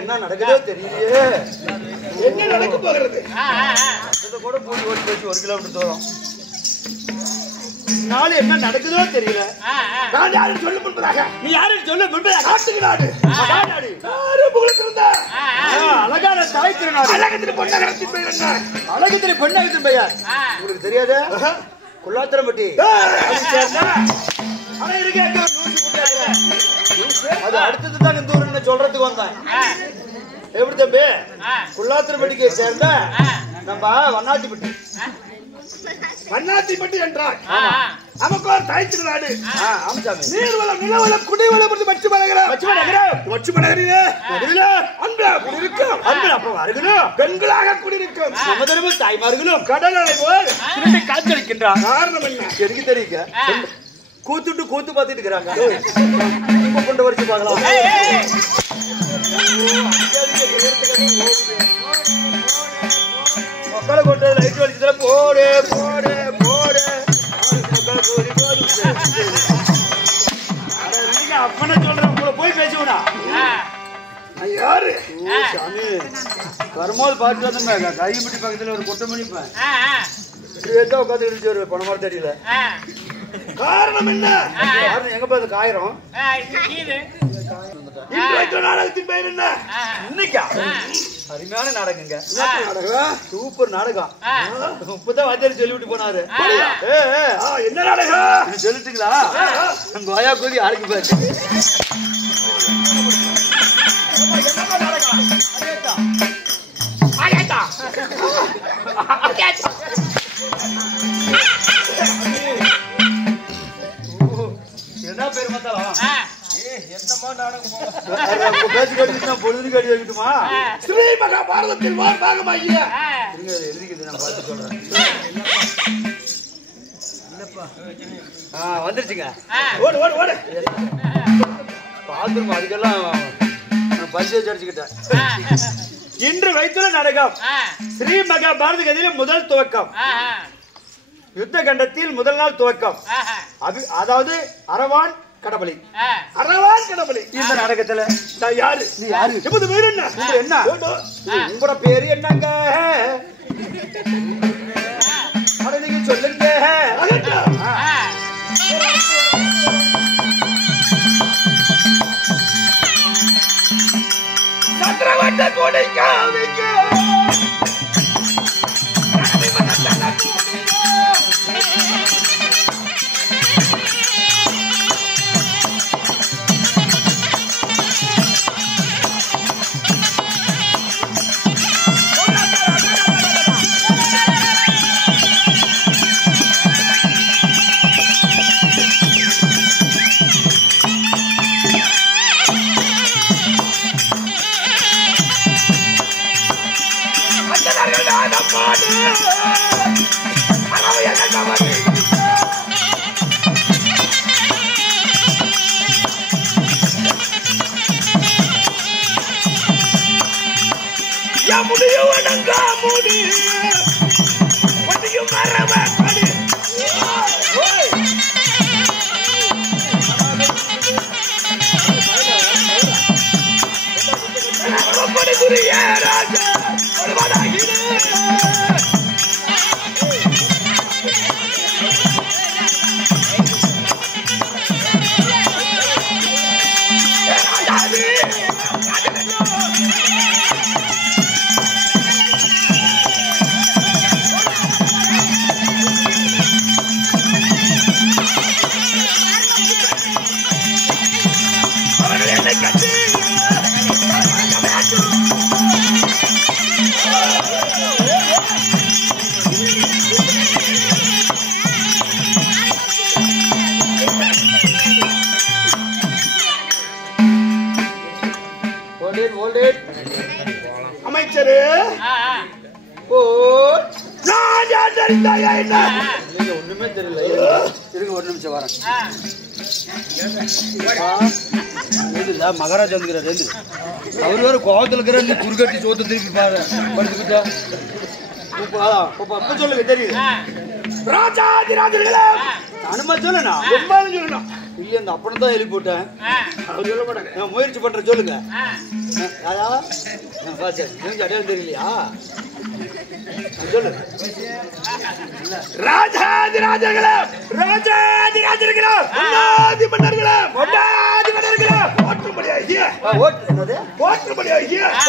என்ன நடக்குதோ தெரியலையே. என்ன நடக்க போகிறது? கூட போய் ஓடி போய் 1 கிலோமீட்டர் தூரம். நாளை என்ன நடக்குதோ தெரியல. நான் யாரும் சொல்ல முன்பதாக, நீ யாரும் சொல்ல முன்பதாக காட்டுக்கு நாடு அழகான தாய் திருநாடு. அழகத்தின் பொன்னகரத்தின் பெயர் என்ன? அழகத்தின் பொன்னகத்தின் பெயர் உங்களுக்கு தெரியாத? குள்ளாத்திரம்பட்டி. அது அடுத்தது தான் இந்த ஊருன்னு சொல்றதுக்கு வந்தேன். எப்படி தம்பி? குள்ளாத்திரம்பட்டிக்கு சேர்ந்த நம்ம வண்ணாத்திப்பட்டி. வண்ணாத்திப்பட்டி என்றால் நமக்கு ஒரு தாய் திருநாடு. நீர்வளம், நிலவளம், குடிவளம், பெண்களாக குடியிருக்கும் சமதரமும் தாய்மார்களும் கடல் அலை போல் காத்தளிக்கின்றார். காரணம் என்ன எனக்கு தெரியுங்க. கூத்துட்டு கூத்து பார்த்துட்டு இருக்கிறாங்க. கொண்டு வரிச்சு பார்க்கலாம். மக்களை கொண்டு லைட் வலிச்சதுல போடு போடு போடு. அப்பன சொல்றேன், உங்களை போய் பேசுவா யாரு? சாமி கருமால் பாட்டு வந்தேன். கைப்பட்டி பக்கத்துல ஒரு கொட்டை மணிப்பேன் உட்காந்து ஒரு பணமா தெரியல. காரணம் என்ன? எங்க போய் காயிரம் நாடகத்தின் பெயர் என்ன? இன்னைக்கா அருமையான நாடகங்க. சூப்பர் நாடகம். இப்பதான் வாத்தியார் சொல்லிவிட்டு போனாரு. என்ன நாடகம் சொல்லிட்டுங்களா? கோயா கூதி ஆளுக்கு பாரு. என்ன பேர் மாத்தாலும் பேச்சு கட்டிட்டு பொழுது கட்டி வைக்கட்டுமா? ஸ்ரீ மகாபாரதத்தில் பாகமாகிய எழுதிக்கிட்டு நான் பார்த்து சொல்றேன். வந்துருச்சுங்க. ஓடு ஓடு ஓடு. பாத்ரூம் அதுக்கெல்லாம் பரிசு அடிச்சுக்கிட்டேன். இன்று வைத்துள்ள நாடகம் ஸ்ரீ மகாபாரத கதையில முதல் துவக்கம். யுத்த கண்டத்தில் முதல் நாள் துவக்கம். அதாவது அரவான் கடபலி. அரவான் கடபலி. இந்த நாடகத்துல யாரு? நீ யாரு? எப்போது பேரு என்ன? என்ன உங்களோட பேரு என்னங்க? நீங்க சொல்லுங்க. சக்கரவர்த்தி கொடைக்காவிங்க ஒண்ணுமே தெரியல. இருங்க ஒரு நிமிஷம் வரேன். மகாராஜா வந்துக்கிறாரு. அவரு வேற கோவத்துல இருக்கிற நீ குறுக்கட்டி சோத்த திருப்பி பாரு படுத்துக்கிட்டா. அப்ப சொல்லுங்க தெரியுது. ராஜாதி ராஜர்களே அனுமதி சொல்லணா பெரும்பாலும் சொல்லணும். இல்ல இந்த அப்படம் தான் எழுதி போட்டேன். அவர் சொல்ல மாட்டாங்க. நான் முயற்சி பண்றேன் சொல்லுங்க. அடையாளம் தெரியலையா சொல்லு. ராஜாதி ராஜர்களே ராஜாதி ராஜர்களே பொன்னாதி மன்னர்களே பொன்னாதி மன்னர்களே ஓட்டுபடியாகிய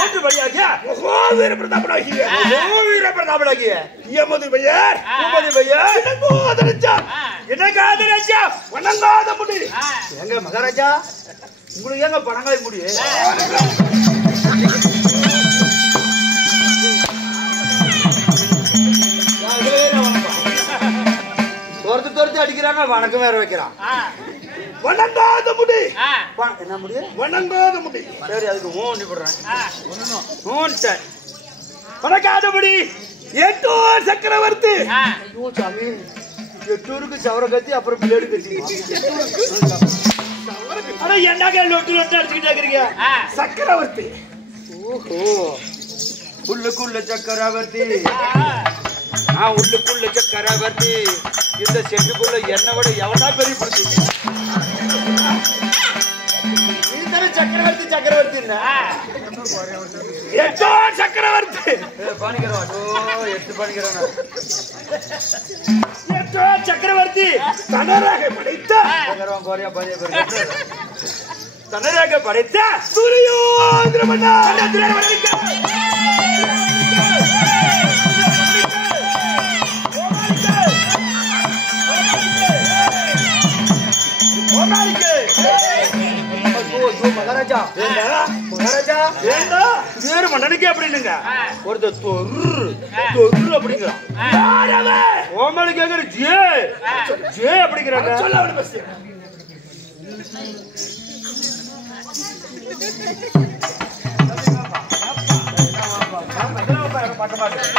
ஓட்டுபடியாகிய வீர பிரதாபனாகிய வீர பிரதாபனாகிய எமது பெயர் என்னங்காத ராஜா வணங்காத முடி. எங்க மகாராஜா உங்களுக்கு ஏங்க பணங்காய் முடி? துரத்து அடிக்கிறாங்க. வணக்கம் வேற வைக்கிறான். வணங்காத முடி. என்ன முடி? வணங்காத முடி. சரி அதுக்கு ஊண்டி போடுறேன். வணங்காத முடி. எட்டூர் சக்கரவர்த்தி. சாமி எட்டூருக்கு சவர கத்தி அப்புறம் பிளேடு கத்தி. ஆனா என்னங்க லொட்டு லொட்டு அடிச்சுக்கிட்டே இருக்கிறீங்க? சக்கரவர்த்தி. ஓஹோ உள்ளுக்குள்ள சக்கரவர்த்தி. உள்ளுக்குள்ள சக்கரவர்த்தி. இந்த செட்டுக்குள்ள என்னை விட எவனா பெரிய பிடிச்சி சக்கரவர்த்தி சக்கரவர்த்தி சக்கரவர்த்தி சக்கரவர்த்தி தனராக படைத்த தனராக படைத்த துரியோதன மகாராஜா மகாராஜா வேறு மன்னனுக்கு அப்படின்னுங்க ஒருத்தர் தொரு அப்படிங்கிறான். ஓமேல கேக்குற ஜே ஜே அப்படிங்கிறாங்க. பாட்ட மாட்டேன்.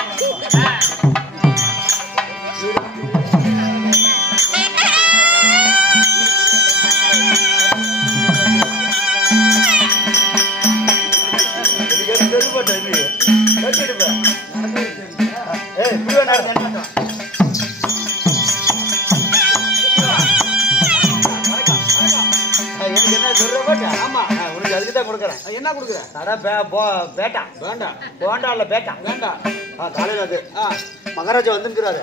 என்ன கொடுக்குறேன்? மகாராஜா வந்துருக்காரு.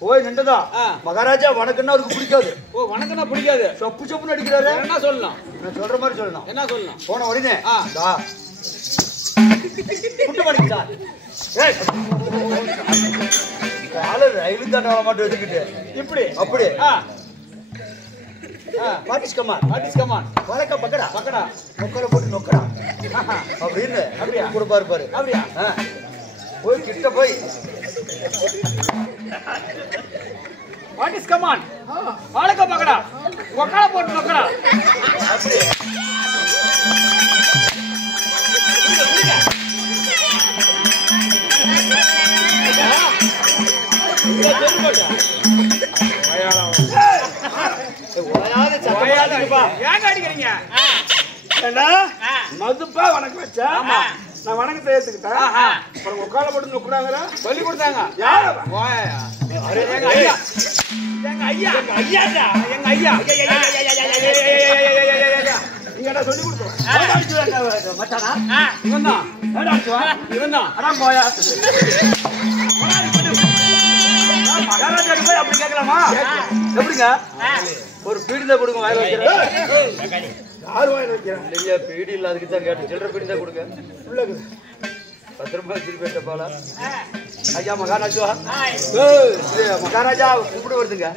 போய் நின்றுதான் மகாராஜா வணக்கம்னா அவருக்கு பிடிக்காது. ஓ வணக்கம்னா பிடிக்காது. சொப்பு சொப்புன்னு அடிக்கிறாரு. என்ன சொல்லணும்? நான் சொல்ற மாதிரி சொல்லணும். என்ன சொல்லணும்? போன உடனே ரயிலு தண்டவாள மாட்டு வச்சுக்கிட்டு இப்படி அப்படி வழக்கம் பக்கடா பக்கடா நொக்கரை போட்டு நொக்கடா அப்படின்னு அப்படியா கொடுப்பாரு பாரு. அப்படியா போய் கிட்ட போய் வாட் இஸ் கமான் வழக்கம் பக்கடா நொக்கரை போட்டு நொக்கடா அப்படி மதுப்பா வணக்கம் வச்சா நான் வணக்கத்தை ஏத்துக்கிட்டேன். அப்புறம் உட்கால போட்டு நொக்குறாங்க சொல்லி கொடுத்தாங்க. எங்க ஐயா எங்க ஐயா நீங்க சொல்லி கொடுத்தோம் மச்சானா இவன் தான் இவன் தான் அதான் போயா மகாராஜாக்கு போய் அப்படி கேட்கலாமா? எப்படிங்க ஒரு பீடி தான் கொடுங்க வாயில வைக்கிறேன். யார் வாயில வைக்கிறேன்? இல்லையா பீடி இல்ல அதுக்கு தான் கேட்டேன். சில்லற பீடி தான் கொடுங்க. உள்ளது பத்திரமா திருப்பி போல. ஐயா மகாராஜா மகாராஜா கூப்பிட வருதுங்க.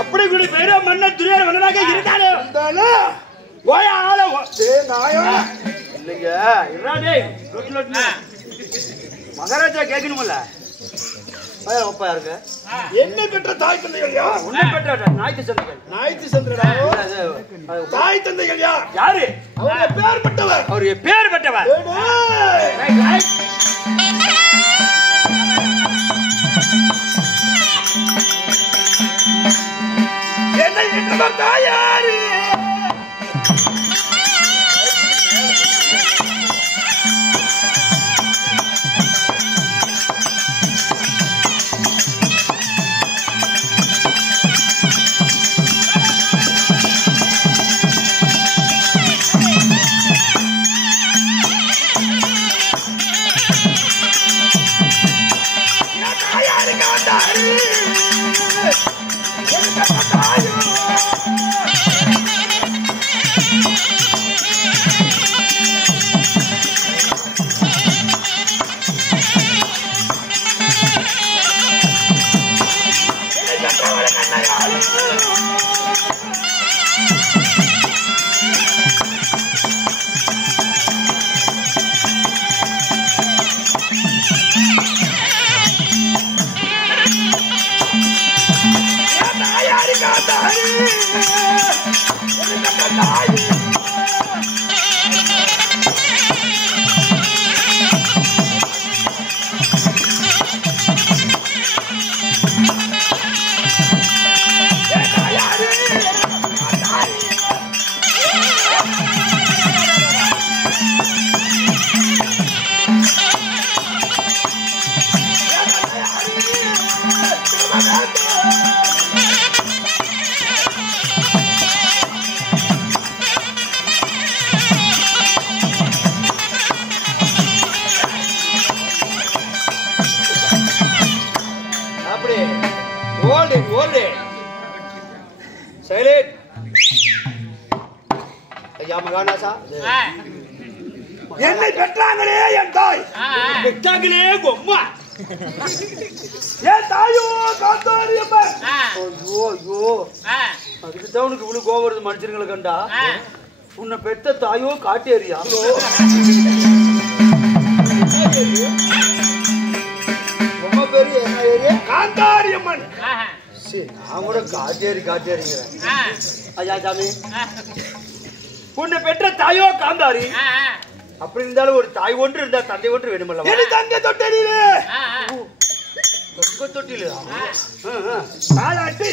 அப்படி கூட பேர மன்னர் துரியோதன மன்னனாக இருந்தாரு. ஓயா ஆள நாயா இல்லைங்க இராடே லொட்டு மகாராஜா கேட்கணும்ல. ஒப்பா இருக்கு என்ன பெற்ற தாய் தந்தைகள் யார்? உன்னை பெற்ற நாய்க்கு சந்தைகள் நாய்க்கு சந்திரா தாய் தந்தைகள் யாரு? அவருடைய பேர் பெற்றவர். அவருடைய பேர் பெற்றவர் தாயாரி என்னை பெற்றாங்களே என் தாய் பெற்றாங்களே அம்மா ஏன் தாயோ காத்தாரி அம்மா ஐயோ ஐயோ அதுக்கு தான் உனக்கு இவ்வளவு கோவம் வருது மனுஷங்களை கண்டா உன்னை பெத்த தாயோ காட்டேரியா உங்க பேரு என்ன ஏரியா காந்தாரி அம்மன் சரி நான் கூட காட்டேரிங்கிறேன் ஐயா சாமி உன்னை பெற்ற தாயோ காந்தாரி அப்படி இருந்தாலும் ஒரு தாய் ஒன்று இருந்தா தந்தை ஒன்று வேணுமல்ல என் தங்க தொட்டிலே தங்க தொட்டில தாளாட்டி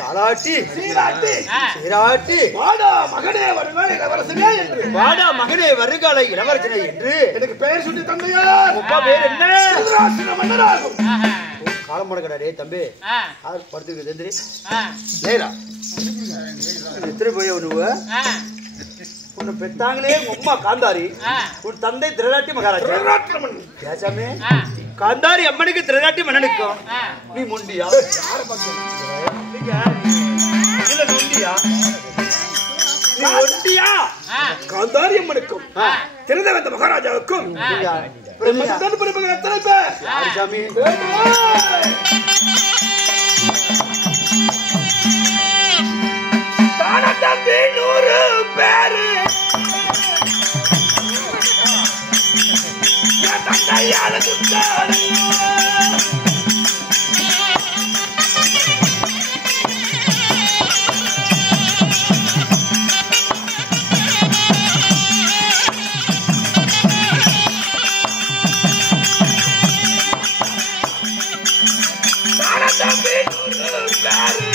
தாளாட்டி சீராட்டி சீராட்டி வாடா மகனே வருகால இளவரசனே என்று வாடா மகனே வருகால இளவரசனே என்று எனக்கு பெயர் சொல்லி தந்தையார் உப்பா பேர் என்ன சுதராசன மன்னராகும் காலம் மடக்கடா டே தம்பி யார் படுத்துருக்கு தெரிஞ்சு லேரா எத்தனை போய் உனவு உன்னை பெத்தாங்களே உங்க அம்மா காந்தாரி உன் தந்தை திரளாட்டி மகாராஜா ஏசாமே காந்தாரி அம்மனுக்கு திரளாட்டி மன்னனுக்கும் நீ முண்டியா இல்ல நொண்டியா நீ ஒண்டியா காந்தாரி அம்மனுக்கும் திருதவந்த மகாராஜாவுக்கும் எத்தனை பேர் சாமி தம்பி 100 பேரு தந்தையால சுத்தாரு தம்பி 100 பேரு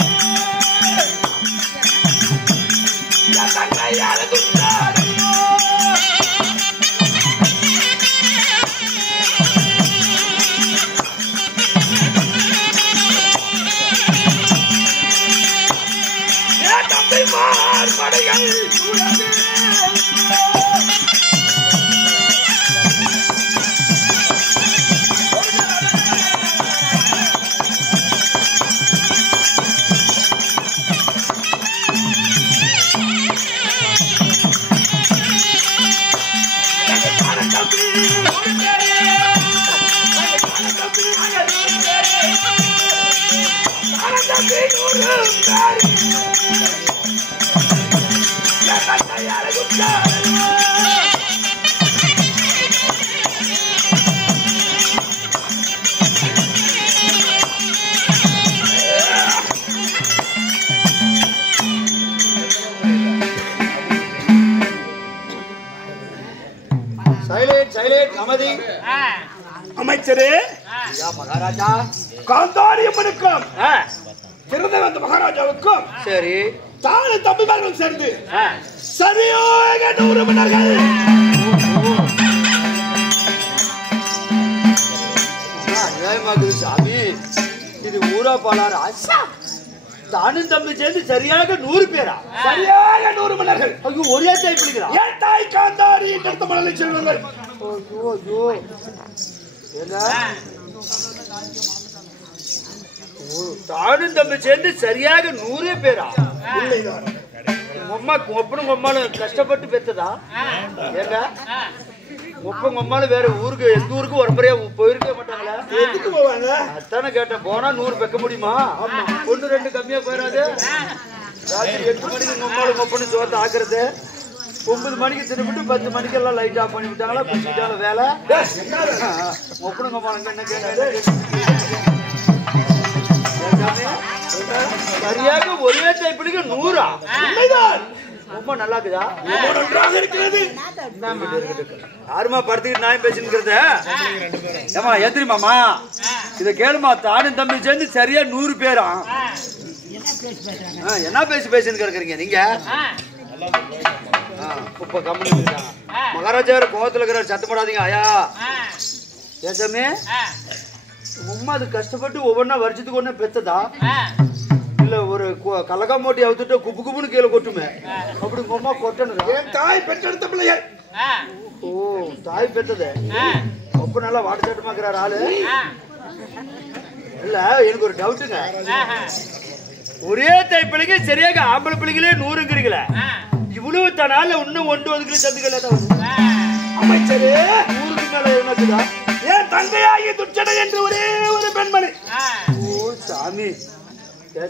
தந்தையால சுத்தாரு படைகள் அமைச்சரே மகாராஜா காந்தாரி அம்மனுக்கும் திருதவந்த மகாராஜாவுக்கும் சரி தானே தம்பிமார்களும் சேர்ந்து சரியாக 100 மன்னர்கள். நியாயமாகுது சாமி. இது ஊரா பாலாறு ஆசா. தானும் தம்பி சேர்ந்து சரியாக 100 பேரா? சரியாக 100 மன்னர்கள். ஐயோ, ஒரே தாய் பிடிக்கிறா. என் தாய் காந்தாரி கருத்த மணலை செல்வங்கள். ஐயோ ஐயோ, என்ன தானும் தம்பி சேர்ந்து சரியாக 100 பேரா? இல்லைதான். அம்மா ஒப்பனும் அம்மாலும் கஷ்டப்பட்டு பெற்றதா? ஏங்க ஒப்பங்க அம்மாலும் வேற ஊருக்கு, எந்த ஊருக்கு ஒரு முறையா போயிருக்க மாட்டாங்களா? எதுக்கு போவாங்க? அதானே கேட்டேன். போனா 100 பெக்க முடியுமா? 1-2 கம்மியா போயிடாது. ராத்திரி 8 மணிக்கு உங்க அம்மாவும் ஒப்பனும் சோத்தை ஆக்குறது, 9 மணிக்கு திரும்பிட்டு 10 மணிக்கு எல்லாம் லைட் ஆஃப் பண்ணி விட்டாங்களா? பிடிச்சிட்டாங்க வேலை. ஒப்பனுங்க அம்மா என்ன கேட்டாரு? சரியாக ஒரே டைப்பிலுக்கு 100. ரொம்ப நல்லா இருக்குதா? நன்றாக இருக்கிறது. யாருமா படுத்துக்கிட்டு நாயம் பேசுங்கிறத? ஏமா எந்திரிமாமா, இத கேளுமா. தானும் தம்பி சேர்ந்து சரியா 100 பேரா? என்ன பேசுன்னு கேட்கறீங்க நீங்க? இப்ப கம்மி மகாராஜா கோவத்துல இருக்கிற சத்தம் போடாதீங்க. ஐயா ஏசாமி, உம்மா அது கஷ்டப்பட்டு ஒவ்வொன்னா வருஷத்துக்கு ஒண்ணு பெத்ததா? இல்ல ஒரு கலகா மூட்டி அவுத்துட்டு குப்பு குப்புன்னு கீழே கொட்டுமே, அப்படி உங்க அம்மா கொட்டணுதா? என் தாய் பெற்றெடுத்த பிள்ளைகள். ஓ, தாய் பெத்தது ரொம்ப நல்லா வாட்டச்சாட்டமாக்குறாரு ஆளு. இல்ல எனக்கு ஒரு டவுட்டுங்க. ஒரே தாய் பிள்ளைங்க சரியாக ஆம்பளை பிள்ளைகளே 100ங்கிறீங்களே, இவ்வளவு தனால இன்னும் 1 ஒதுக்கல சந்துக்கள் அமைச்சரே, 100க்கு மேல என்னக்குதா? என் தங்கையாகி துச்சடை என்று ஒரே ஒரு பெண்மணி. ஓ சாமி,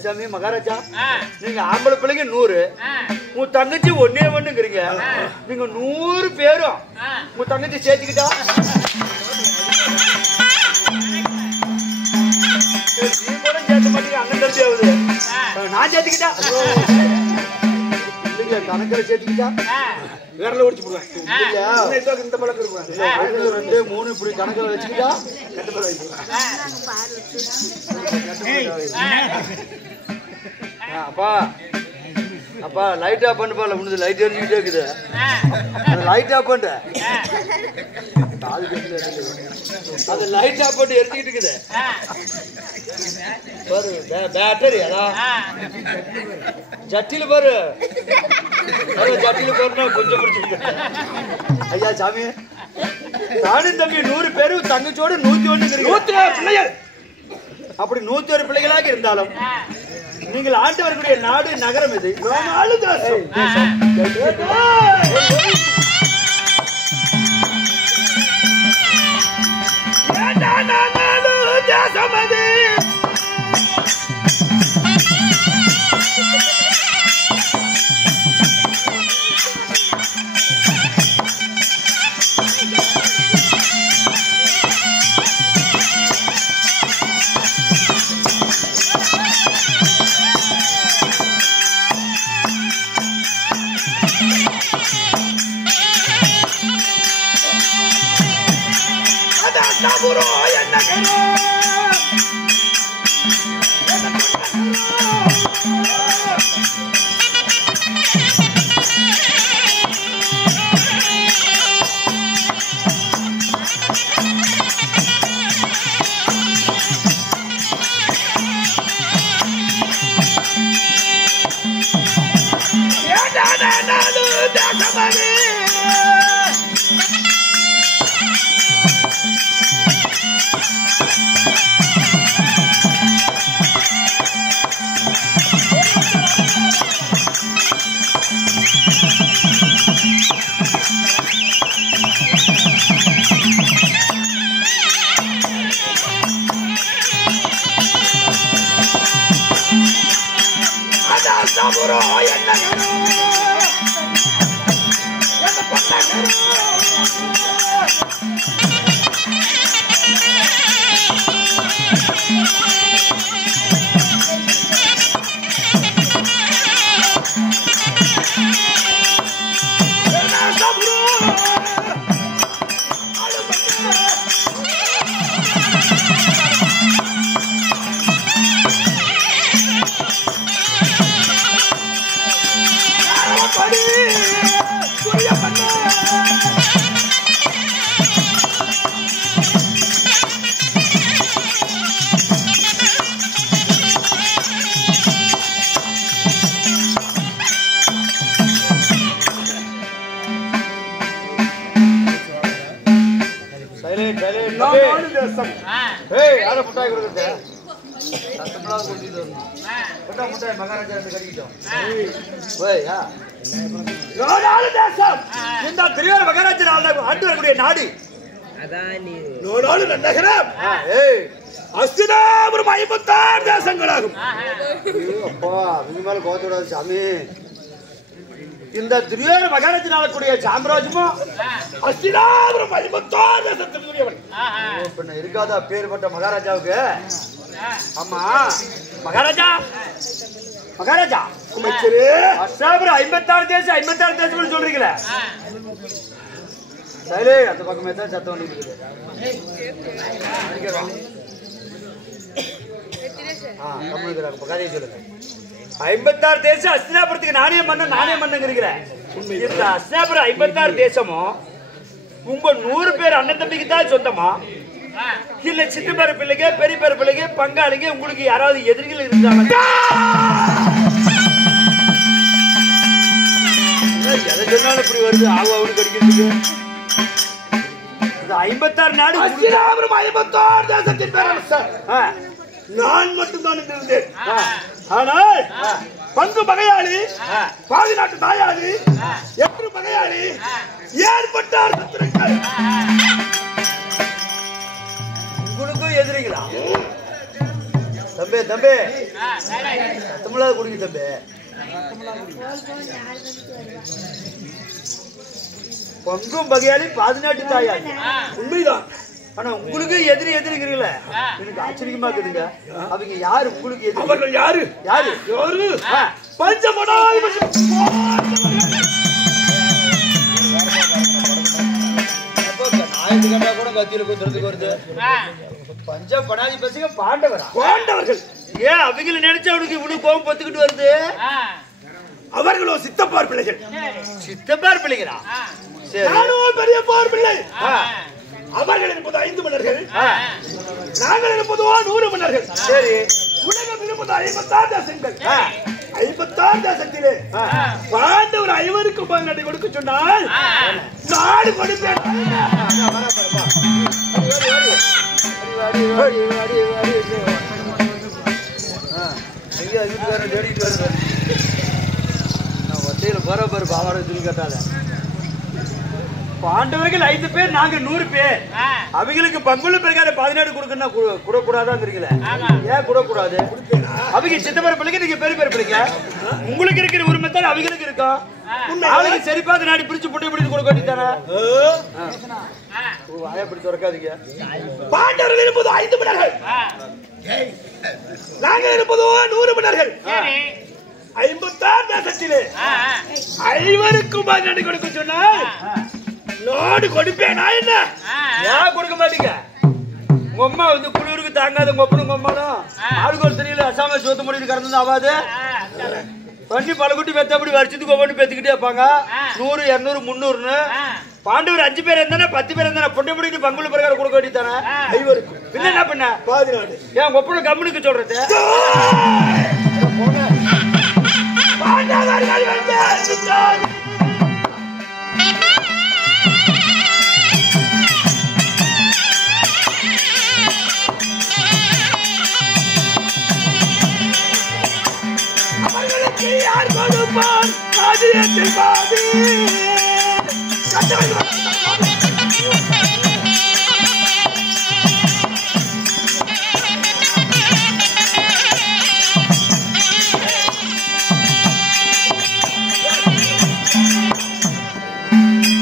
சாமி மகாராஜா, நீங்க ஆம்பளை பிள்ளைங்க 100, உங்க தங்கச்சி 1ங்கிறீங்க. நீங்க 100 பேரும் உங்க தங்கச்சி சேர்த்துக்கிட்டா நீ கூட சேர்த்த மாட்டீங்க. அண்ணன் தம்பி ஆகுது, நான் சேர்த்துக்கிட்டா இல்லைங்க. கணக்கில் சேர்த்துக்கிட்டா விரல ஒடிச்சு போடுவேன். இல்ல இந்த பழக்கம் இருக்குவேன். 2, 3 இப்படி கணக்கில் வச்சுக்கிட்டா அப்பா அப்பா லைட் ஆஃப் பண்ணு. பால முடிஞ்சு லைட் எரிஞ்சுக்கிட்டே இருக்குது. லைட் ஆஃப் பண்ண அது லைட் ஆஃப் பண்ணி எரிஞ்சுக்கிட்டு இருக்குது பாரு. பேட்டரி அதான் ஜட்டில பாரு, ஜட்டில பாருன்னா கொஞ்சம் பிடிச்சிருக்கு. ஐயா சாமி, தானும் தம்பி 100 பேரும் தங்கச்சோடு 101 பிள்ளைகள். அப்படி 101 பிள்ளைகளாக இருந்தாலும் நீங்கள் ஆண்டு வரக்கூடிய நாடு நகரம் இது. யார முட்டாய் கொடுக்குறது சத்தம்லாம் கொடுத்துட்டு வரணும் கொண்டா முட்டாய் மகாராஜா இருந்து கடிக்கிட்டோம் ஓய்யா நோடாளு தேசம் இந்த திருவாரூர் மகாராஜா ஆண்டு வரக்கூடிய நாடு நோடாளு நகரம் அஸ்தினாபுரம் 56 தேசங்களாகும். அப்பா அவங்க மேல கோத்தக்கூடாது சாமி. இந்த திருவாரூர் மகாராஜா ஆளக்கூடிய சாம்ராஜ்யமும் அஸ்தினாபுரம் 56 தேசத்துக்குரியவன். பின்ன இருக்காதா பேர்பட்ட மகாராஜாவுக்கு? ஆமா மகாராஜா மகாராஜா அமைச்சரே அஸ்தினாபுரம் 56 தேசம் சொல்றீங்களே சைலே அந்த பக்கமே தான் சத்தம் வந்துருக்குது. 56 தேசம் அஸ்தினாபுரத்துக்கு நானே மன்னங்கிறீங்களே. இந்த அஸ்தினாபுரம் 56 தேசமும் உங்க 100 பேர் அண்ணன் தம்பிக்கு தான் சொந்தமா? இல்ல சித்தப்பேர பிள்ளைங்க பெரிய பேர பிள்ளைங்க பங்காளிங்க உங்களுக்கு யாராவது எதிரிகள் இருந்தாங்க? எதை சொன்னாலும் இப்படி வருது ஆவாவுன்னு கடிக்கிறதுக்கு. இந்த 56 நாடு அஸ்தினாபுரம் 56 தேசத்தின் பேரரசர் நான் மட்டும்தான் இருந்தேன். ஆனால் பங்கு பகையாளி பாதி நாட்டு தாயாளி 8 பகையாளி ஏற்பட்டார் சத்துருக்கள். உங்களுக்கும் எதிரிங்களா? தம்பி தம்பி சத்தமில்லாத குடிங்க தம்பி. பங்கும் பகையாளி பாதிநாட்டு தாயாளி உண்மைதான். ஆனா உங்களுக்கு எதிரிங்கிறீங்கள எனக்கு ஆச்சரியமா இருக்குதுங்க. அவங்க யாரு உங்களுக்கு எதிரி? அவர்கள் யாரு யாரு யாரு பஞ்சமடாய் கூட கத்தியில குத்துறதுக்கு வருது. பஞ்ச படாதி பசங்க பாண்டவர்கள். ஏன் அவங்கள நினைச்சா அவனுக்கு இவ்வளவு கோபம் பத்துக்கிட்டு வருது? அவர்களோ சித்தப்பார் பிள்ளைகள். சித்தப்பார் பிள்ளைங்களா? நானும் பெரிய போர் பிள்ளை. அவர்கள் இருப்பது 5 மன்னர்கள், நாங்கள் இருப்பதோ 100 மன்னர்கள். சரி, உலகம் இருப்பது 56 தேசங்கள். 56 தேசத்திலே பாண்டவர் 5க்கு பதினடி கொடுக்க சொன்னால் நாடு கொடுப்பேன். ஒத்தையில பரபர பாவாட சொல்லி கட்டாத. பாண்டவர்கள் 5 பேர், நாங்க 100 பேர். அவங்களுக்கு பங்குள்ள பிரகாரம் 14 கொடுக்கணும் கூடாதாங்கிறீங்களே. ஏன் கூடாது? அவங்க சித்தப்பர பிள்ளைங்க, நீங்க பெரிய பேர் பிள்ளைங்க. உங்களுக்கு இருக்கிற உரிமை தான் அவங்களுக்கு இருக்கும். அவளுக்கு சரி பார்த்து நாடி பிரிச்சு புட்டை பிடிச்சு கொடுக்க வேண்டியதானே. வாயை பிடிச்சு திறக்காதீங்க. பாண்டவர்கள் இருப்பது 5 மன்னர்கள், நாங்கள் இருப்பதோ 100 மன்னர்கள். 56 தேசத்திலே 5க்கும் பதினடி கொடுக்க சொன்னால் நாடு கொடுப்பேனா? என்ன ஏன் கொடுக்க மாட்டீங்க? உங்க அம்மா வந்து குளிருக்கு தாங்காத உங்க ஒப்பனும் அம்மாலும் ஆளுக்கு ஒரு தெரியல அசாம சோத்து முடிவு கறந்து ஆகாது. பண்ணி பழகுட்டி மெத்தப்படி வருஷத்துக்கு ஒவ்வொன்று பேத்துக்கிட்டே இருப்பாங்க. 100 200 300ன்னு. பாண்டவர் 5 பேர் இருந்தானே 10 பேர் இருந்தானே பொண்டை முடிட்டு பங்குள்ள பிரகாரம் கொடுக்க வேண்டியதானே 5க்கும். பின்ன என்ன பண்ண பாதி நாடு ஏன் ஒப்பனும் கம்முனுக்கு சொல்றது? அவர்களுக்கு யார் கொடுப்பான் காதியத்தில் பாதி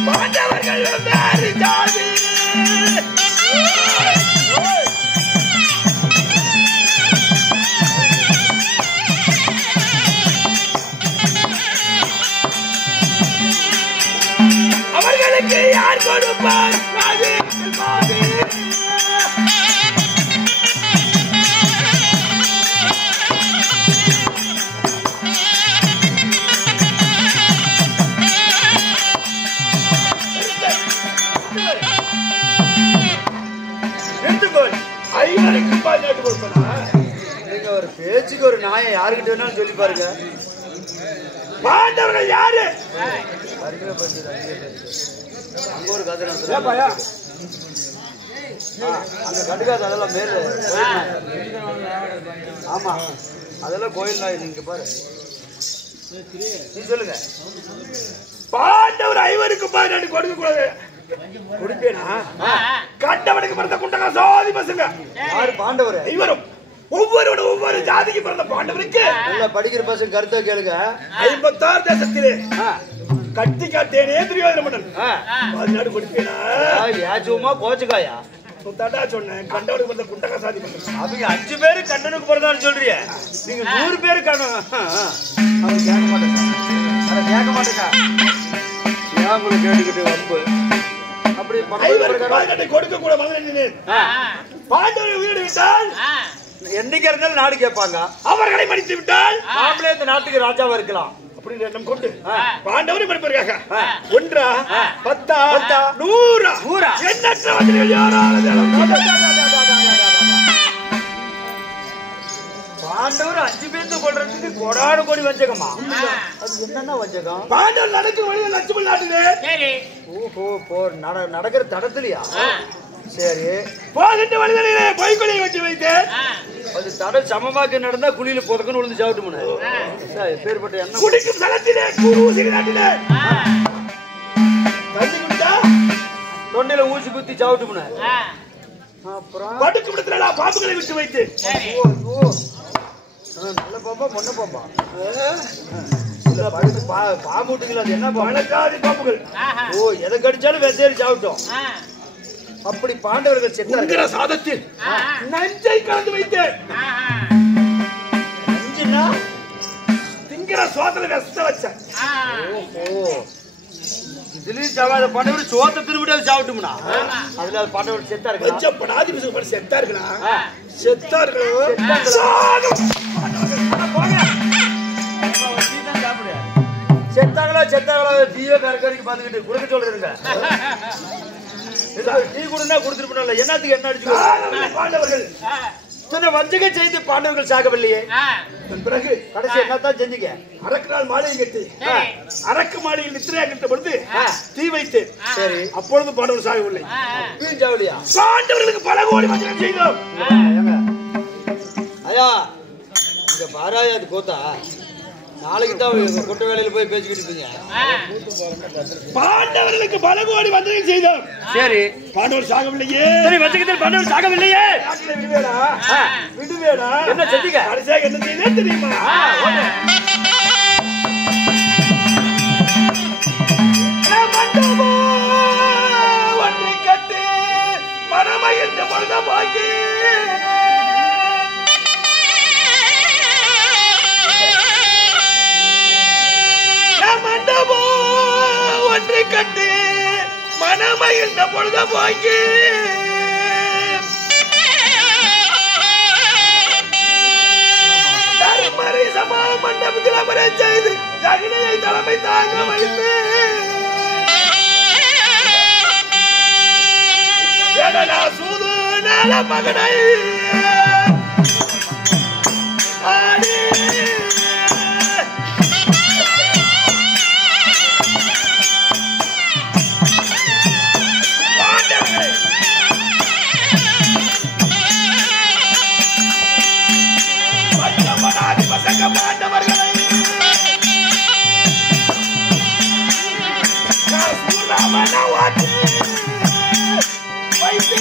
பாண்டவர்கள் வேறு ஜாதி அவர்களுக்கு யார் கொடுப்பார் காதியத்தில் பாதி ஒரு பேச்சுக்கு ஒரு நாயை யாருக்கிட்ட வேணாலும் சொல்லி பாருங்க. பாண்டவர்கள் யாரு? அங்க ஒரு கதை அங்க கண்டுக்காது அதெல்லாம் மேல. ஆமா அதெல்லாம் கோயில் நாய். நீங்க பாரு நீ சொல்லுங்க. பாண்டவர் 5 12 கொடுக்க கூடாது. கொடுப்பேனா கண்டவனுக்கு பிறந்த குண்டக சாதி பசங்க யாரு பாண்டவர்? இவரும் ஒவ்வொருவனும் ஒவ்வொரு ஜாதிக்கு பிறந்த பாண்டவனுக்கு நல்லா படிக்கிற பசங்க கருத்தை கேளுங்க. 56 தேசத்திலே கட்டி காட்டேனே துரியோதன மன்னன் 14 கொடுப்பேனா யாச்சுமா கோச்சுக்காயா சுத்தாட்டா சொன்னேன். கண்டவனுக்கு பிறந்த குண்டக சாதி பசங்க அவங்க 5 பேரு கண்டனுக்கு பிறந்தான்னு சொல்றீங்க. நீங்க 100 பேரு கண்ணன் அவங்க கேட்க மாட்டேங்க. அதை கேட்க மாட்டேங்க. ஏன் உங்களுக்கு கேட்டுக்கிட்டு வம்பு அப்படி கொடுக்க கூட மகன் பாண்டவரை உயிர் விட்டால் என்னைக்கு இருந்தாலும் நாடு கேட்பாங்க. அவர்களை மடித்து விட்டால் நாமளே இந்த நாட்டுக்கு ராஜாவா இருக்கலாம் அப்படின்னு எண்ணம் கொண்டு பாண்டவரை மடிப்பதற்காக 1 10 100 எண்ணற்ற வந்திகள் பாண்டவர் 5 பேர்த்து கொள்றதுக்கு கொடாடு கோடி வஞ்சகமா? அது என்னன்னா வஞ்சகம்? பாண்டவர் நடக்கும் வழியில் லட்சுமண் நாட்டுது. ஓஹோ போர் நடக்கிற தடத்துலயா? சரி போகின்ற வழிகளிலே பொய்கொலையை வச்சு வைத்து அது தட சமமாக்கு நடந்தா குழியில புதக்கன்னு விழுந்து சாப்பிட்டு பேர்பட்ட எண்ணம் குடிக்கும் தளத்திலே ஊசி நாட்டிலே தண்ணி குடிச்சா தொண்டையில ஊசி குத்தி சாப்பிட்டு அப்புறம் படுக்கும் இடத்துல பாம்புகளை விட்டு வைத்து நல்ல பாம்பா பொண்ண பாம்பா பாம்பு விட்டுங்களா? அது என்ன பழக்காதி பாம்புகள். ஓ எதை கடிச்சாலும் வெசேரி சாப்பிட்டோம். அப்படி பாண்டவர்கள் சென்ற சாதத்தில் நஞ்சை கலந்து வைத்து நஞ்சுன்னா திங்கிற சோதனை வெச வச்ச. ஓஹோ இதுலயும் சாவாத பாண்டவர் சோத்தை திருவிட சாப்பிட்டும்னா அதுல பாண்டவர் செத்தா இருக்கு. வச்சப்படாதி பிசுக்கு செத்தா இருக்கலாம். செத்தா செத்தாங்களா செத்தாங்களா டீயோ கறக்கறிக்கு பாத்துக்கிட்டு குடுக்க சொல்றீங்க. டீ குடுனா குடுத்துருப்போம்ல என்னத்துக்கு என்ன அடிச்சு பாண்டவர்கள் வஞ்சக செய்து பாண்டவர்கள் சாகவில்லையே. பிறகு கடைசி என்னத்தான் செஞ்சீங்க? அரக்கு நாள் மாலையை கட்டி அரக்கு மாலையில் நித்திரையா கட்ட பொழுது தீ வைத்து சரி அப்பொழுது பாண்டவர் சாகவில்லை. சாவலியா? பாண்டவர்களுக்கு பல கோடி வஞ்சகம் செய்தோம். ஐயா இங்க பாராயா அது கோத்தா நாளைக்கு தான் கொட்ட வேலையில போய் பேசிக்கிட்டு இருப்பீங்க. பாண்டவர்களுக்கு பல கோடி வஞ்சகம் செய்தோம். சரி பாண்டவர் சாகவில்லையே. சரி வஞ்சகத்தில் பாண்டவர் சாகவில்லையே. விடுவேடா விடுவேடா என்ன செஞ்சீங்க? கடைசியாக என்ன செய்தே தெரியுமா? ஒன்றை கட்டு மனமகிழ்ந்த மனமாகி மண்டபோ ஒன்றை கட்டு மனமகிழ்ந்த பொழுத போக்கி தருமறை சமா மண்டபத்தில் அமர செய்து ஜகினையை தலைமை தாங்க வைத்து சூது நல மகனை ஆடி பாண்டவர்களை வைத்து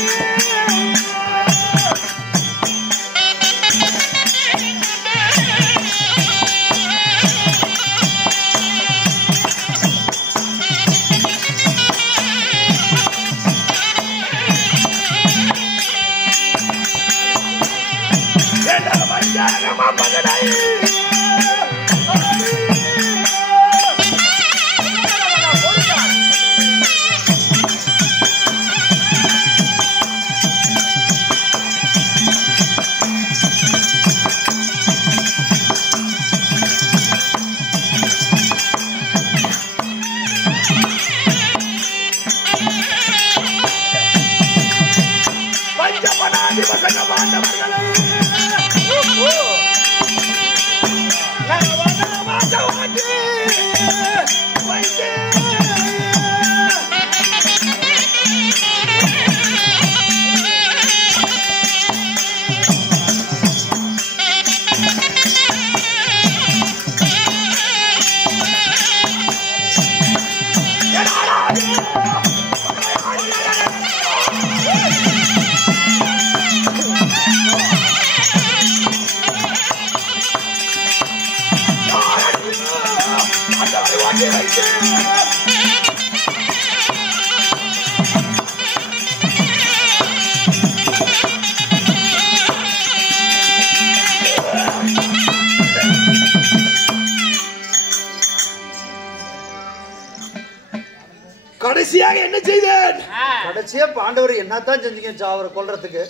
கடைசியாக என்ன செய்தேன்? கடைசியா பாண்டவர் என்னத்தான் செஞ்சீங்க அவரை கொல்றதுக்கு?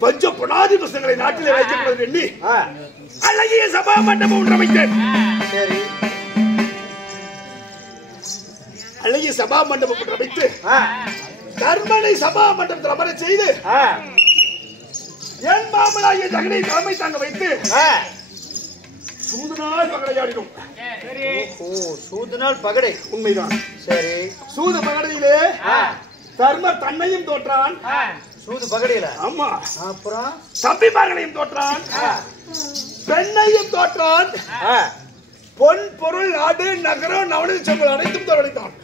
பஞ்ச புனாதி புஸ்தகங்களை நாட்டிலே வைக்கக்கூடாது எண்ணி அழகிய சபா மண்டபம் ஒன்று அமைத்தேன். சரி, அழகிய சபா மண்டபம் ஒன்று அமைத்து தர்மனை சபா மண்டபத்தில் அமர செய்து என் மாமனாகிய ஜகனை தலைமை தாங்க வைத்து சூதுநாள் பகடையாடினோம். சூதுநாள் பகடை உண்மைதான். சரி, சூது பகடையிலே தர்மர் தன்னையும் தோற்றான். சூது பகடையில? ஆமா. அப்புறம் தம்பிமார்களையும் தோற்றான், பெண்ணையும் தோற்றான், பொன் பொருள் நாடு நகரம் நவனி சொற்கள் அனைத்தும் தோற்றான்.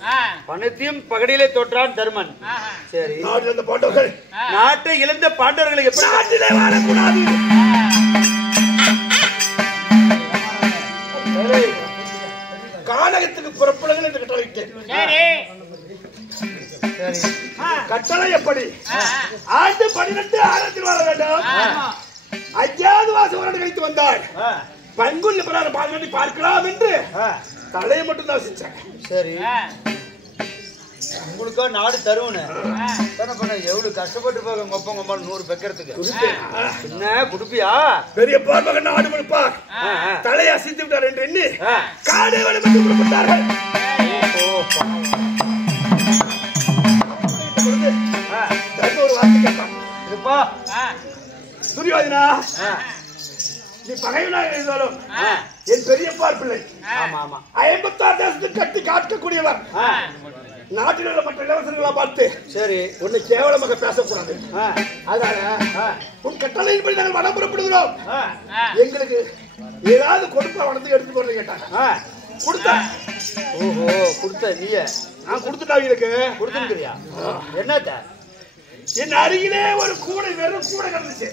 அனைத்தையும் பகடியிலே தோற்றான் தர்மன். சரி, நாட்டில் இருந்த பாண்டவர்கள் நாட்டை இழந்த பாண்டவர்களை எப்படி நாட்டிலே வாழக்கூடாது? கானகத்துக்கு புறப்படுங்கள் என்று கட்டளையிட்டேன். கட்டளை எப்படி? ஆண்டு 12 ஆயிரத்தில் வர வேண்டும். 5வது மாசம் வருடம் கழித்து வந்தாள். பங்குள்ள பிரகாரம் பால்கட்டி பார்க்கலாம் என்று தலையை மட்டும் தான் வசிச்சேன். சரி, உங்களுக்கா நாடு தருவனு தானே பண்ண. எவ்வளவு கஷ்டப்பட்டு போக கொப்பம் கொம்பால் 100 பெக்கிறதுக்கு என்ன குடுப்பியா? பெரிய பார்மகன் நாடு கொடுப்பார். தலையை அசைத்து விட்டார் என்று எண்ணி காடை வளம் புறப்பட்டார்கள். ஒரு வார்த்தை கேட்டான். இருப்பா துரியோதனா, நீ பகைவனாக இருந்தாலும் என் பெரியப்பார் பிள்ளை. 56 தேசத்துக்கு கட்டி காட்டக்கூடியவர். நாட்டில் உள்ள மற்ற இளவரசர்களை பார்த்து சரி உன்னை கேவலமாக பேசக்கூடாது. அதனால உன் கட்டளையின்படி நாங்கள் வனம் புறப்படுகிறோம். எங்களுக்கு ஏதாவது கொடுப்பா வளர்ந்து எடுத்து போறது கேட்டாங்க. கொடுத்தா? ஓஹோ, கொடுத்த நீய? நான் கொடுத்துட்டாங்க. எனக்கு கொடுத்துருக்கிறியா? என்னத்த? என் அருகிலே ஒரு கூடை, வெறும் கூடை கிடந்துச்சு.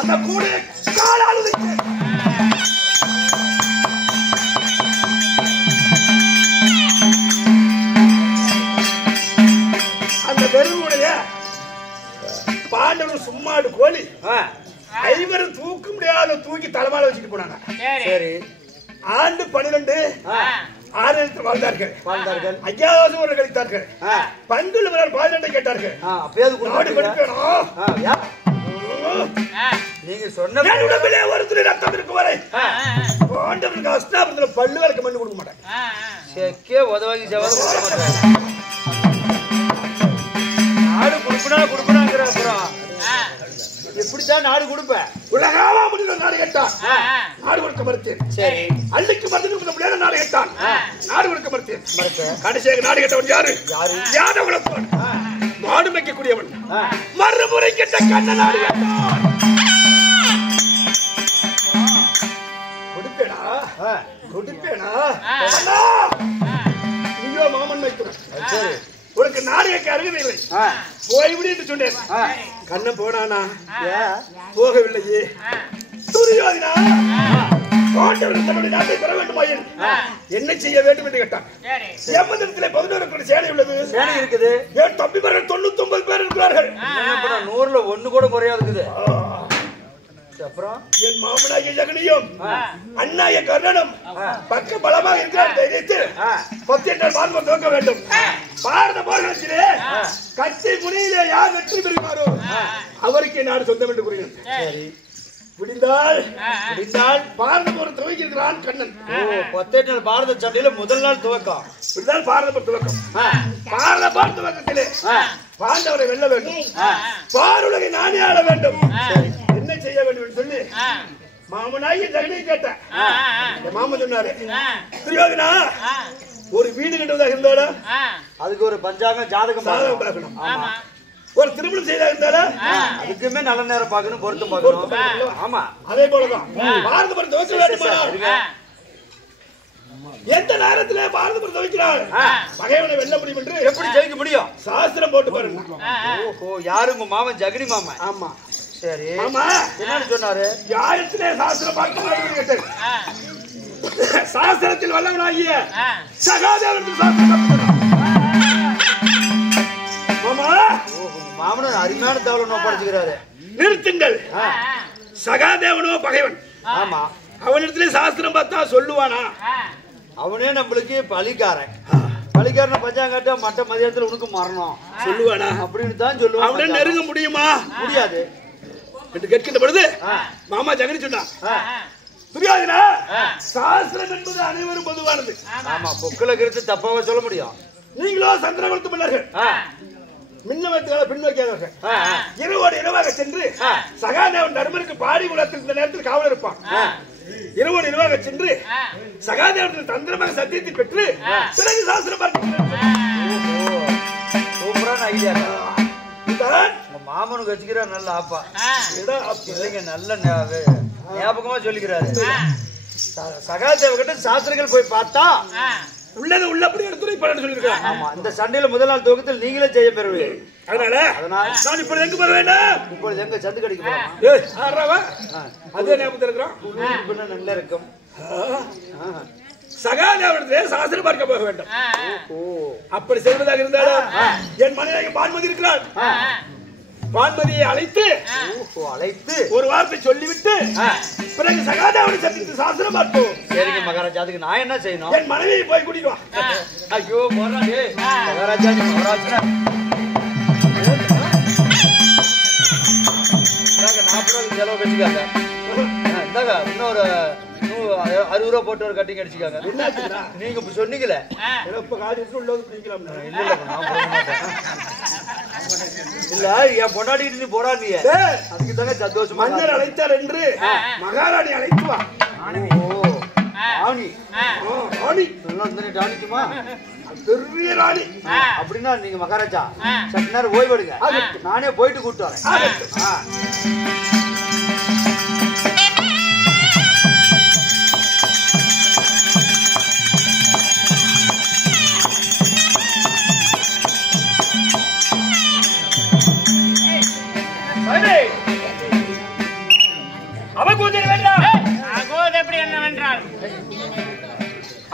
அந்த கூடையை காலால் உதைத்தேன். அந்த வெறும் கூடைய பாண்டவர் சும்மாடு கோழி 5 தூக்க முடியாத தூக்கி தலைமால வச்சுட்டு போனாங்க. சரி, ஆண்டு 12 6 வாழ்ந்தார்கள். 5வது வருடம் கழித்தார்கள். பங்குள்ள பாதிரண்டை கேட்டார்கள். நாடு கொடுக்கணும். நீங்க சொன்ன உடம்பிலே ஒரு துளி ரத்தம் இருக்கும் வரை பாண்டவருக்கு அஸ்தாபத்தில் பல்லு வளர்க்க மண்ணு கொடுக்க மாட்டாங்க. செக்கே உதவாங்கி செவ்வாய் நாடு கொடுப்பனாங்கிற. அப்புறம் எப்படித்தான் நாடு கொடுப்ப? உலகாவா முடிந்த நாடு கேட்டான். நாடு கொடுக்க மறுத்தேன். சரி, அள்ளிக்கு மருந்து நாடு கேட்டான். நாடு கொடுக்க மறுத்தேன். கடைசியாக நாடு கேட்டவன் யாரு? யாதவ குலத்தவன், மாடு மேய்க்கக்கூடியவன். மறுமுறை கேட்ட கண்ண நாடு கேட்டான். கொடுப்பேனா? கொடுப்பேனா? நீயோ மாமன் மைத்துனன். சரி, உனக்கு நாடு கேட்க அருகதை இல்லை. போய்விடு என்று சொன்னேன். கண்ணன் போனானா? போகவில்லையே. துரியோதனா, பாண்டவர்கள் தன்னுடைய நாட்டை பெற வேண்டுமாயின் என்ன செய்ய வேண்டும் என்று கேட்டான். எம்மதத்திலே 11 சேனை உள்ளது. சேனை இருக்குது. என் தம்பிமார்கள் 99 பேர் இருக்கிறார்கள். 100ல 1 கூட குறையாது இருக்குது. அப்புறம் என் மாமனாகிய ஜகனியும் அண்ணாய கர்ணனும் பக்க பலமாக இருக்கிறார். தைரியத்தில் 10 என்றால் பாரதம் துவக்க வேண்டும். பாரத போர்க்களத்திலே கட்சி முனையிலே யார் வெற்றி பெறுவாரோ அவருக்கே நாடு சொந்தம் என்று கூறுகிறது. விடிந்தால் பாரத போர் துவக்கிறான் கண்ணன். 10 நாள் பாரத சண்டையில முதல் நாள் துவக்கம். விடிந்தால் பாரத போர் துவக்கம். பாரத போர் துவக்கத்திலே பாண்டவரை வெல்ல வேண்டும். பாருலகை நானே ஆள வேண்டும். என்ன செய்ய வேண்டும் என்று சொல்லி மாமனாகி ஜகனை கேட்டேன். மாமன் சொன்னாரு, துரியோதனா, ஒரு வீடு கட்டுவதாக இருந்தாடா அதுக்கு ஒரு பஞ்சாங்கம் ஜாதகம் பார்க்கணும். ஒரு திருமணம் செய்ததாக இருந்தாடா அதுக்குமே நல்ல நேரம் பார்க்கணும், பொருத்தம் பார்க்கணும். ஆமா, அதே போலதான் பாரத போர் துவக்க வேண்டுமா? எந்த நேரத்திலே பாரத போர் துவக்கிறாள் பகைவனை வெல்ல முடியும் என்று எப்படி ஜெயிக்க முடியும்? சாஸ்திரம் போட்டு பாருங்க. ஓஹோ, யாரு உங்க மாமன்? ஜெகனி மாமன். ஆமா. சரி, ஆமா. என்னன்னு சொன்னாரு? யாரத்திலே சாஸ்திரம் பார்க்க சாஸ்திரத்தில் வல்லவனாகிய சகாதேவனுக்கு சாஸ்திரம். மாமன் அருமையான தகவல் ஒப்படைச்சுக்கிறாரு. நிறுத்துங்கள். சகாதேவனோ பகைவன். ஆமா, அவனிடத்திலே சாஸ்திரம் பார்த்தா சொல்லுவானா? அவனே நம்மளுக்கு பலிக்காரன். பலிக்காரன பஞ்சாங்கட்ட மட்ட மதியத்துல உனக்கு மரணம் சொல்லுவானா அப்படின்னு தான் சொல்லுவான். அவனை நெருங்க முடியுமா? முடியாது என்று கேட்கின்ற பொழுது மாமா ஜெகனி சொன்னான், துரியோதனா சாஸ்திரம் என்பது அனைவரும் பொதுவானது. ஆமா, பொக்குல கிருத்து தப்பாக சொல்ல முடியும். நீங்களோ சந்திரகுலத்து மன்னர்கள், மின்னவத்துக்காக பின்வைக்காதவர்கள். இரவோடு இரவாக சென்று சகாதேவன் தர்மருக்கு பாடி குலத்தில் இந்த நேரத்தில் காவல் இருப்பான். இரவோடு இரவாக சென்று சகாதேவன் தந்திரமாக சத்தியத்தை பெற்று பிறகு சாஸ்திரம் சூப்பரான ஐடியா. மாமனுக்கு வச்சுக்கிற நல்ல ஆப்பா இல்லைங்க, நல்ல ஞாபகமா சொல்லிக்கிறாரு. சகாதேவ கிட்ட சாஸ்திரங்கள் போய் பார்த்தா உள்ளது உள்ளபடி எடுத்து சொல்லிருக்காங்க. ஆமா, இந்த சண்டையில முதல் நாள் துவக்கத்தில் நீங்களே ஜெயம் பெறுவீங்க. அதனால நான் இப்ப எங்க போற வேண்டாம், இப்பொழுது எங்க சந்து கடிக்க போறோம். அதே ஞாபகத்தில் இருக்கிறோம். நல்லா இருக்கும். சகாதேவனத்திலே சாஸ்திரம் பார்க்க போக வேண்டும். அப்படி செய்வதாக இருந்தாலும் என் மனைவி பான்மதி இருக்கிறார். பான்மதியை அழைத்து ஒரு வார்த்தை சொல்லிவிட்டு பிறகு சகாதேவனை சந்தித்து சாஸ்திரம் பார்ப்போம். சரிங்க மகாராஜா, அதுக்கு நான் என்ன செய்யணும்? என் மனைவியை போய் கூட்டிட்டு வா. ஐயோ மகாராஜா, மகாராஜா 40 செலவு வச்சுக்காங்க. இந்தாங்க இன்னொரு 60 ரூபா போட்டு ஒரு கட்டிங் அடிச்சுக்காங்க. நீங்க இப்ப சொன்னீங்களே இல்ல என் பொண்டாட்டிட்டு நீ போடா, நீ அதுக்கு தாங்க சந்தோஷமா. மன்னர் அழைத்தார் என்று மகாராணி அழைத்து வா. பெரிய ராணி அப்படின்னா நீங்க மகாராஜா சற்று நேரம் ஓய்வெடுங்க, நானே போயிட்டு கூப்பிட்டு வரேன்.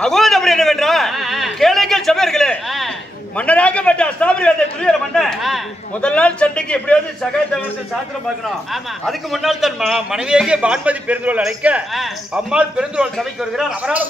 அகோதம் என்னவென்றால் கேளுங்கள் சபையர்களே, மன்னராகப்பட்ட அஸ்தாபிரத துரியோதன மன்னன் முதல் நாள் சண்டைக்கு எப்படியாவது சகாதேவனுக்கு சாஸ்திரம் பார்க்கணும். அதுக்கு முன்னால் தன் மனைவியாகிய பான்மதி பெருந்தோள் அழைக்க அம்மாள் பெருந்தோள் சபைக்கு வருகிறார். அவரால்